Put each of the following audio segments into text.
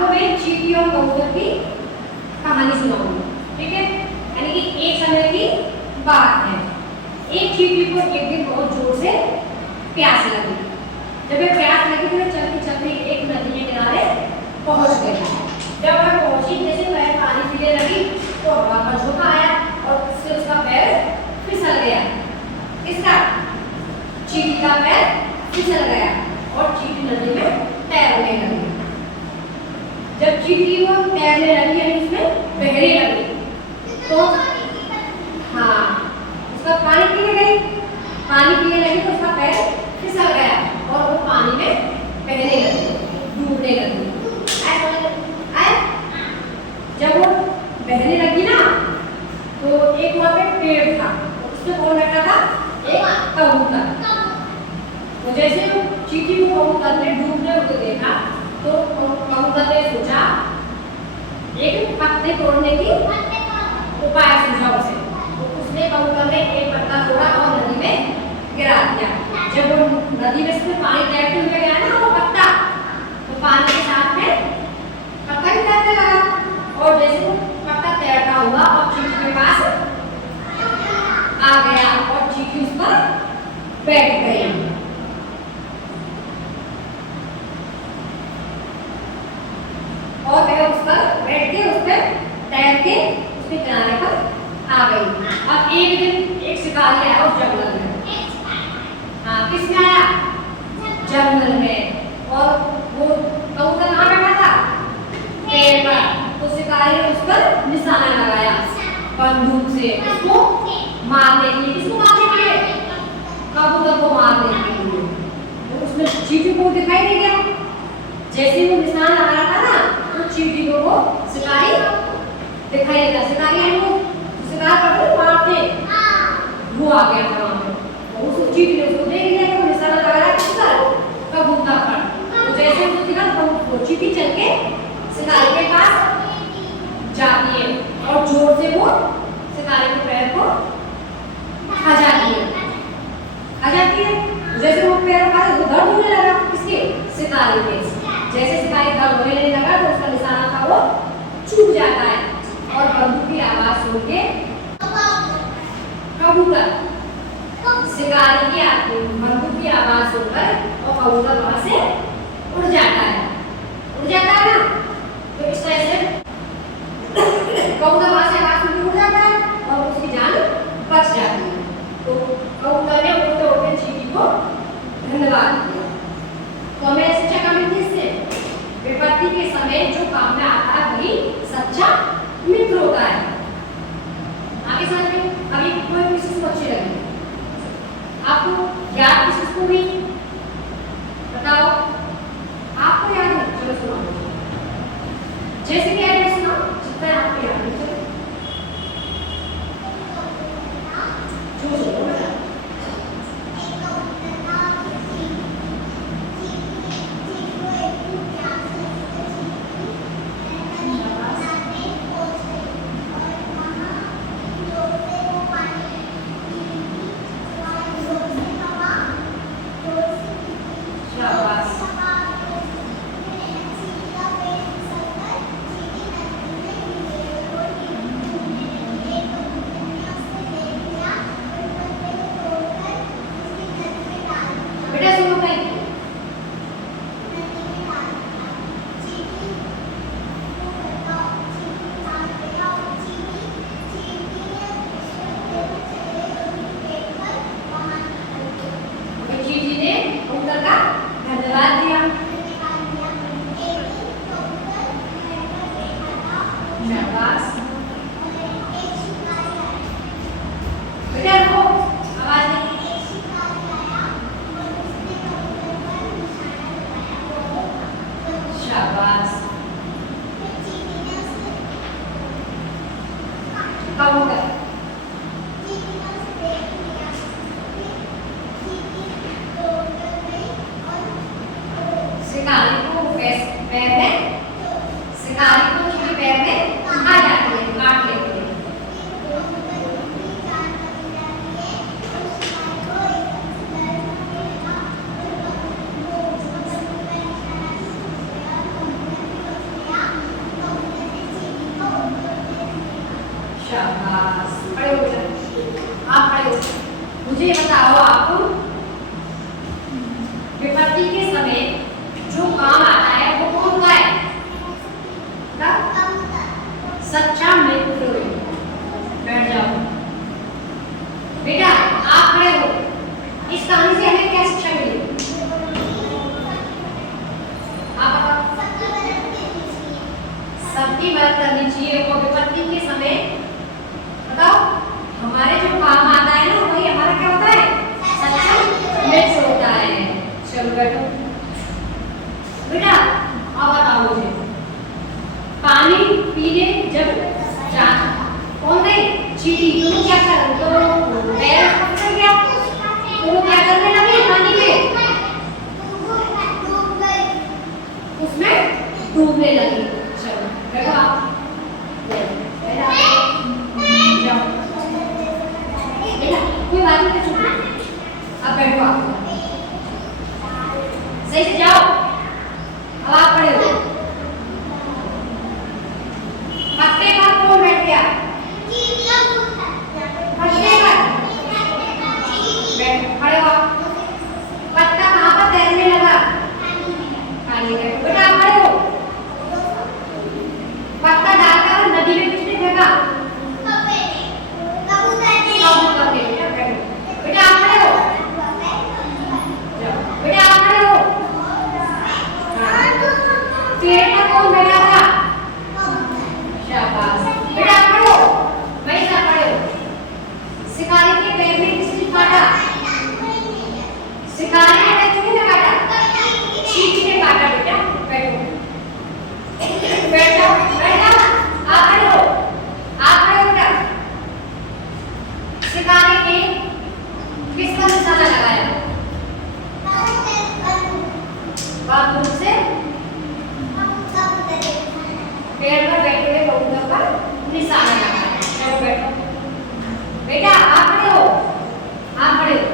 आपको मैं चींटी और कबूतर की कहानी सुनाऊंगी, ठीक है। यानी कि एक समय की बात है, एक चींटी को एक दिन बहुत जोर से प्यास लगी। जब ये प्यास लगी तो वह चलती चलती एक नदी के किनारे पहुंच गई। जब वह पहुंची, जैसे वह पानी पीने लगी तो हवा का झोंका आया और उससे उसका पैर फिसल गया। किसका? चींटी का पैर फिसल गया और चींटी नदी में तैरने लगी। जब चींटी वो तैरने लगी, यानी उसमें बहने लगी, तो हाँ उसका पानी पीने लगी तो उसका पैर फिसल गया और वो पानी में बहने लगी, डूबने लगी। जब वो बहने लगी ना, तो एक वहाँ पे पेड़ था, उसमें कौन बैठा था? एक कबूतर। तो जैसे वो चींटी को कबूतर ने डूबने हुए देखा तो कबूतर ने सोचा एक पत्ते तोड़ने की उपाय सूझा उसे। तो उसने कबूतर ने एक पत्ता तोड़ा और नदी में गिरा दिया। जब वो नदी में से पानी तैरते हुए गया ना वो पत्ता, तो पानी के साथ में पत्ता भी तैरने लगा। और जैसे वो पत्ता तैरता हुआ और चींटी के पास आ गया और चींटी उस पर बैठ गई। और वह उस पर बैठ के उस पर तैर के उसके किनारे पर आ गई। अब एक दिन एक शिकारी आया उस जंगल में। हाँ, किसमें आया? जंगल में। और वो कबूतर कहाँ बैठा था? पेड़ पर। तो शिकारी ने उस पर निशाना लगाया बंदूक से, उसको मारने के लिए। किसको मारने के लिए? कबूतर को मारने के लिए। तो उसमें चींटी को दिखाई नहीं गया। जैसे वो निशाना लगा था ना, तो चींटी को वो शिकारी दिखाई देता। शिकारी है वो शिकार करते मारते, वो आ गया था वहाँ पे। उस चींटी ने उसको देख लिया कि वो निशाना लगा रहा है किस पर? कबूतर पर। तो जैसे उसको दिखा तो वो चींटी चल के शिकारी के पास जाती है और जोर से वो शिकारी के पैर को खा जाती है। जैसे वो पैर खा तो दर्द होने लगा किसके? शिकारी के। जैसे शिकारी दर्द होने लगा तो उसका निशाना था वो चूक जाता है और बंदूक की आवाज सुन के कबूतर शिकारी की बंदूक की आवाज सुनकर और कबूतर वहां से उड़ जाता है ना। तो इस तरह से कबूतर वहां से आवाज सुन के उड़ जाता है और उसकी जान बच जाती है। तो कबूतर ने उड़ते उड़ते चींटी को धन्यवाद दिया। तो हमें शिक्षा का मिलती इससे विपत्ति के समय जो काम में आता है वही सच्चा मित्र होता है। आगे समझ में अभी कोई किसी को अच्छी लगी आपको याद किसी को भी बताओ, आपको याद है? चलो सुनाओ, जैसे कि याद सुनाओ जितना आपको याद है। चलो शाबाश, खड़े हो बेटा, आप खड़े हो। मुझे बताओ आप विपत्ति के समय जो काम आता है वो कौन सा है? सच्चा मित्र। बैठ जाओ बेटा, आप खड़े हो। इस कहानी से हमें क्या शिक्षा मिली? आप सबकी मदद करनी चाहिए और विपत्ति के समय बताओ हमारे जो काम आता है ना वही हमारा क्या होता है? सच्चा मित्र होता है। चलो बैठो बेटा, अब बताओ मुझे पानी पीने जब जाना कौन गई? चींटी। तुम क्या कर रहे हो? पैर पकड़ गया, तुम क्या करने लगे पानी में? उसमें डूबने लगी। चलो बैठो आप, जाओ बेटा, कोई बात नहीं, चुप अब बैठो आप, सही से जाओ। अब आप खड़े हो। पत्ते पर कौन बैठ गया? पत्ते पर बैठ, खड़े हो। पत्ता कहाँ पर तैरने लगा? पानी में। बेटा आप खड़े हो। पत्ता डालकर नदी में किसने फेंका? कबूतर ने। बेटा बैठो। बेटा आप खड़े हो। बेटा आप खड़े हो। पेड़ पर कौन बैठा था? शाबाश, बेटा आप खड़े हो। वहीं से खड़े हो। शिकारी के पैर में किसने काटा? शिकारी के पैर किसने काटा? चींटी ने काटा। बेटा बैठो, बैठ जाओ, बैठ जाओ। आप खड़े हो, आप खड़े हो बेटा। शिकारी ने किस पर निशाना लगाया? बाथरूम से पेड़ पर बैठे हुए कबूतर पर निशाना लगाया। चलो बैठो बेटा, आप खड़े हो, आप खड़े हो।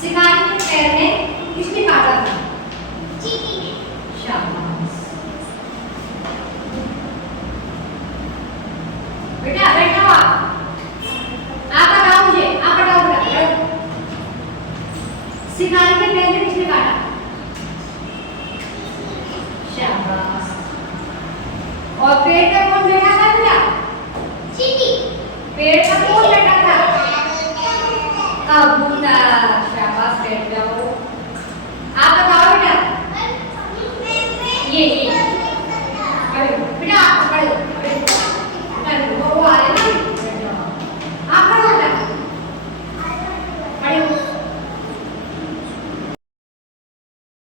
शिकारी के पैर में किसने काटा था? चींटी ने। शाबाश बेटा, बैठ जाओ आप बताओ मुझे, आप बताओ बेटा। शिकारी के पैर में किसने काटा? शाबाश। और पेड़ पर कौन बैठा था बेटा? चींटी। पेड़ पर कौन बैठा था? कबूतर। शाबाश, बैठ जाओ। आप बताओ बेटा। ये खड़े हो बेटा, आप खड़े हो, खड़े हो। वो आ रहे हैं ना